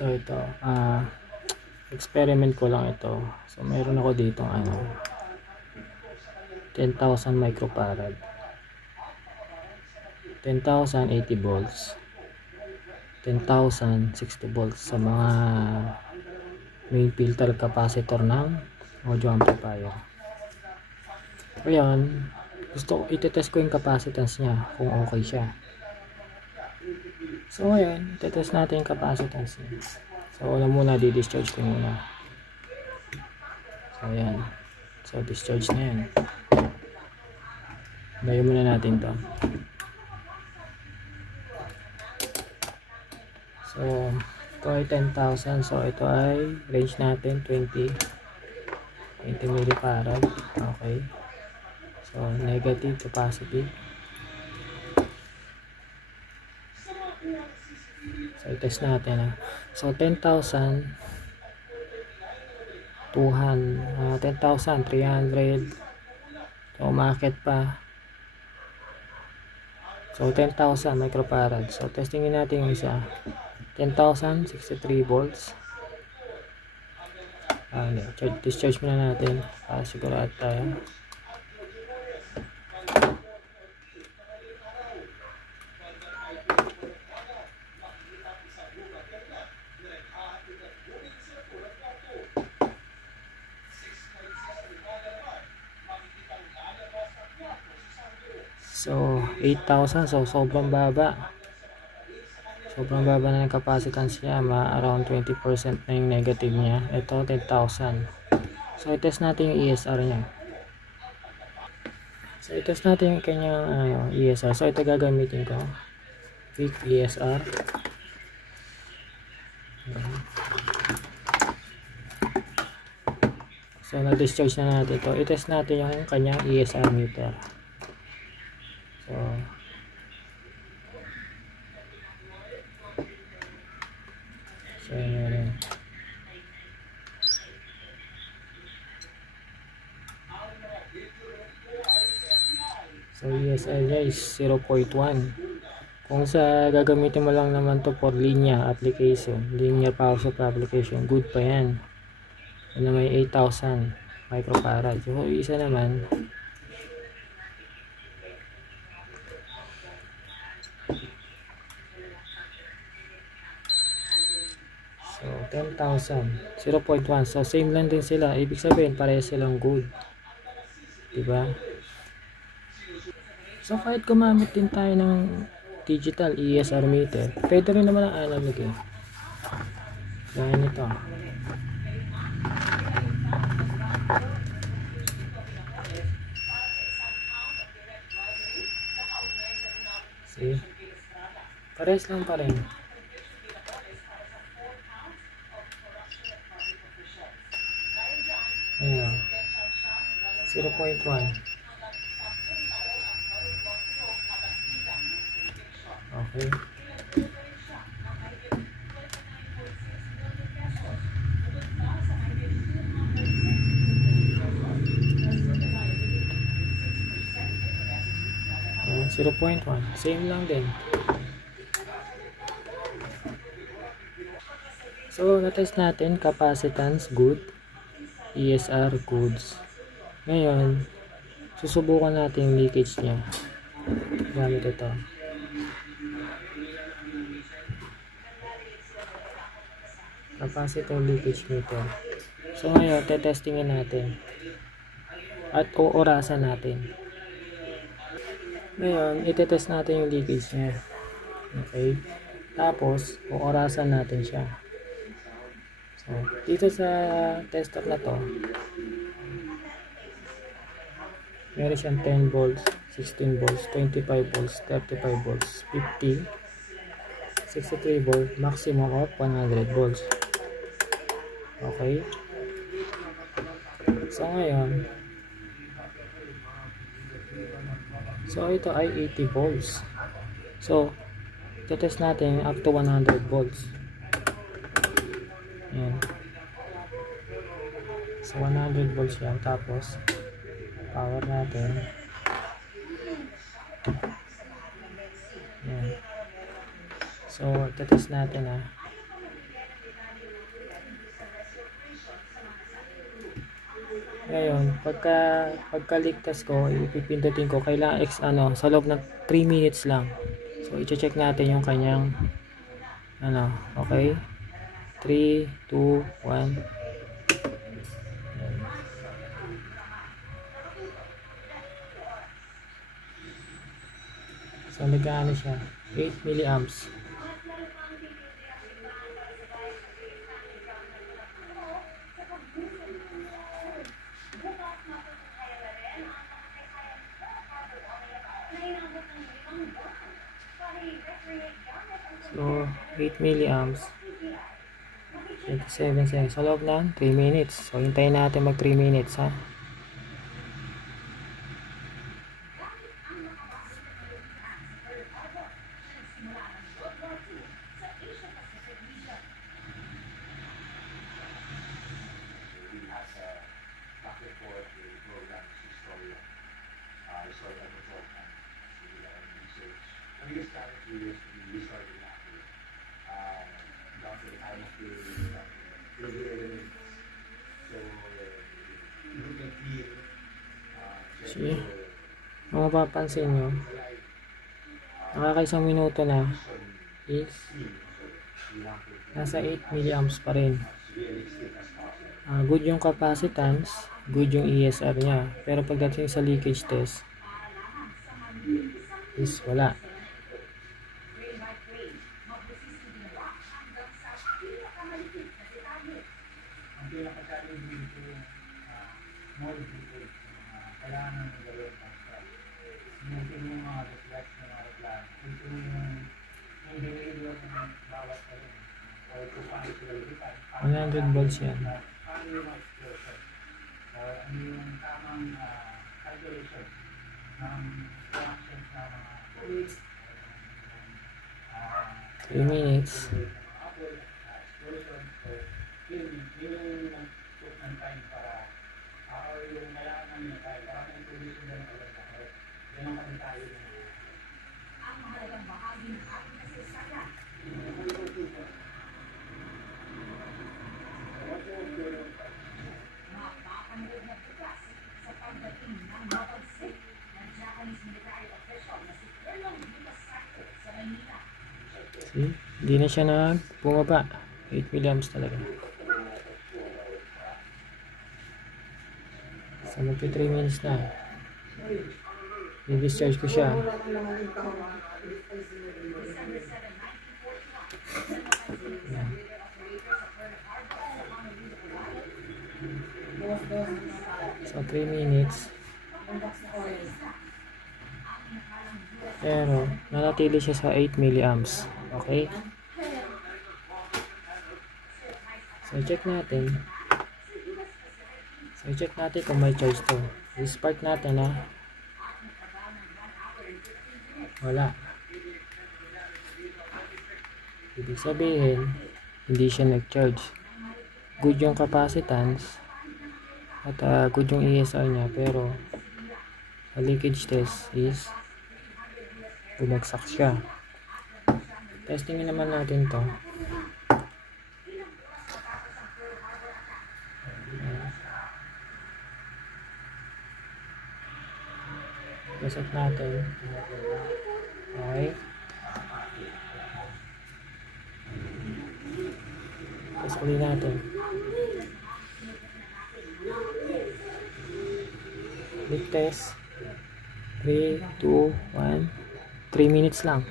So ito, experiment ko lang ito. So meron ako dito 10,000 microfarad, 10,000 80 volts, 10,000 60 volts sa mga main filter capacitor ng audio amplifier. Ngayon, gusto ko itetest ko yung capacitance niya kung okay siya. So ngayon, itetest natin yung capacitance niya. So una muna, di-discharge ko muna. So ayan. So discharge na yan. Bayo muna natin to. So ito ay 10,000. So ito ay range natin 20 millifarad. Okay. So negative to positive. So i-test natin So 10,300. So umakit pa. So 10,000 microfarad. So testingin natin yung isa. 10,000 63 volts. Discharge muna natin para sigurado tayo. So 8,000. So sobrang baba. Sobrang baba na ng capacitance niya. Around 20% na yung negative niya. Ito 10,000. So i-test natin yung ESR niya. So i-test natin yung kanyang ESR. So ito gagamitin ko. Quick ESR. So na-discharge na natin ito. I-test natin yung kanyang ESR meter. So yun. So ESR niya is 0.1. Kung sa gagamitin mo lang naman to for linear application, linear power supply application, good pa yan. Ano may 8,000 microfarad. So isa naman so 10,000 0.1. So same lang din sila. Ibig sabihin pareho silang good. Diba? So kahit gumamit din tayo ng digital ESR meter, pwede rin naman ang analog Gaya nito. See? Pares lang pa rin. Ayan. 0.1. Okay. Ayan, 0.1. Same lang din. So, na-test natin capacitance good, ESR goods. Ngayon, susubukan natin yung leakage niya. Gamit ito. Capacitor leakage meter. So ngayon, tetestingin natin at orasan natin. Ngayon, itetest natin yung leakage niya. Okay? Tapos, orasan natin siya. So, dito sa tester na to, meron siyang 10 volts, 16 volts, 25 volts, 35 volts, 50, 63 volts, maximum of 100 volts. Okay? So ngayon, so ito ay 80 volts. So test natin up to 100 volts. Ayan. So 100 volts yan. Tapos power natin. Ayan. So test natin Ngayon, pagka-ligtas ko, ipipindutin ko, kailangan sa loob ng 3 minutes lang. So, i-check natin yung kanyang, okay? 3, 2, 1. So, nag-ano siya? 8 milliamps. So, 8 milliamps. 27 seconds. Sa loob ng 3 minutes. So, hintayin natin mag 3 minutes, ha? See? Kung mapapansin nyo, nakakaisang minuto na is nasa 8 milliamps pa rin. Good yung capacitance, good yung ESR nya, pero pagdating sa leakage test is wala. $100 yan. Three minutes. See? Hindi na siya bumaba. 8 milliamps talaga. So, magpi 3 minutes na. I-discharge ko siya. Yan. So, 3 minutes. Pero, nanatili siya sa 8 milliamps. Okay? So, check natin. Kung may charge to. I-spark natin, ha? Wala. Ibig sabihin, hindi siya nag-charge. Good yung capacitance at good yung ESR niya, pero sa leakage test is bumagsak siya. Testingin naman natin to. Reset natin. Okay. Test ulit natin. Leak test. 3, 2, 1. 3 minutes lang.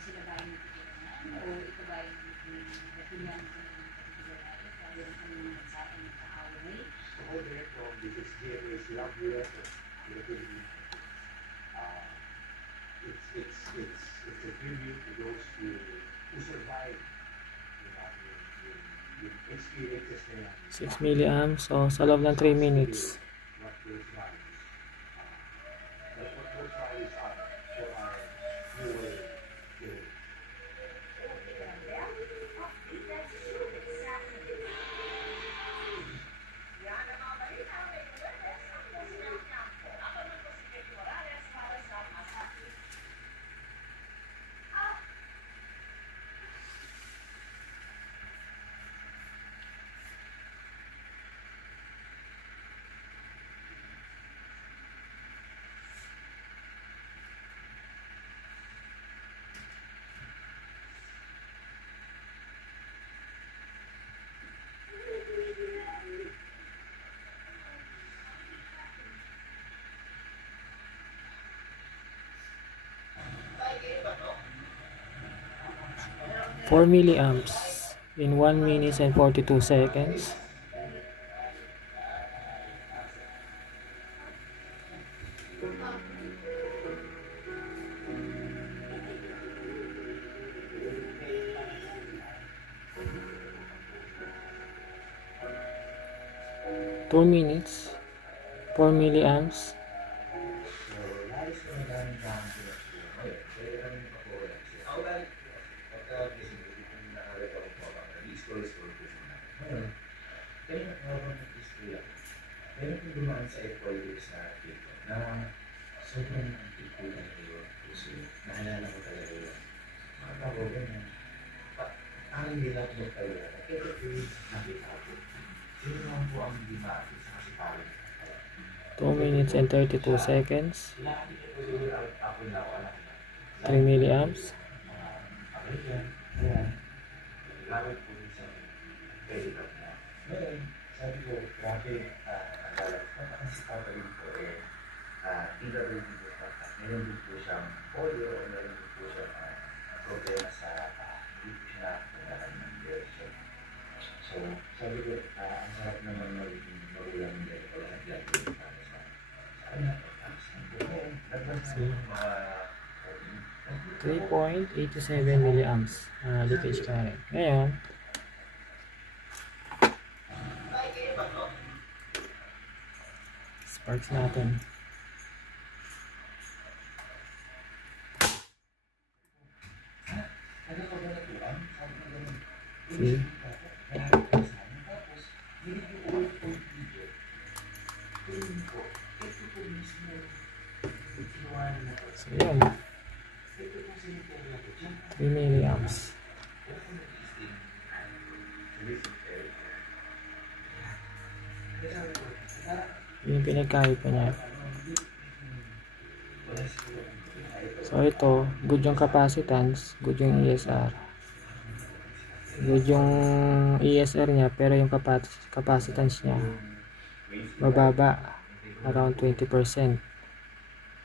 Sila ba yung o ito ba yung opinion ko ng particular kung nagsabi ng kaaway? The whole director of this here is love letter. It's a tribute to those who survived yung experiences na yan. 6 milliamps. So, sa loob ng 3 minutes. What those values are for our 4 milliamps in 1 minute and 42 seconds. Two minutes, 4 milliamps. Meron kong dumaan sa FYD sa TikTok na sobrang antikulan yun. Kasi naalala ko talaga yun. Mga tao, ganyan. Ang nila ko talaga. Ito po yung nakita ko. Sino naman po ang hindi makakit sa kasiparin? 2 minutes and 32 seconds. Lahat ito po siguro ako na ako anak na. 3 milliamps. Okay yan. Ayan. Gamit po rin sa pwede ka na. Ngayon, sabi ko, grabe, kasi papa rin po PWD po papa. Meron din po siyang polio, meron din po siyang problema sa hindi po siya nakakagalan ng version. So, sabi ko, ang sarap naman magiging magulang din wala na gagawin para sa anak. Ngayon, nagbasa ng mga 3.87 milliamps leakage current. Ngayon, sparks natin. See? So, yun. 3 milliamps. Yung pinagkaiba niya. So ito, good yung capacitance, good yung ESR. Good yung ESR niya, pero yung capacitance niya mababa, around 20%.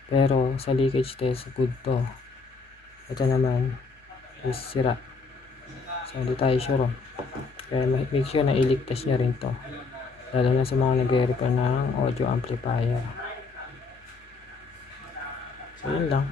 Pero sa leakage test, good to. Ito naman is sira. So hindi tayo sure. Kaya make sure na i-leak test nyo rin to. Lalo na sa mga nag-repair ng audio amplifier. So yun lang.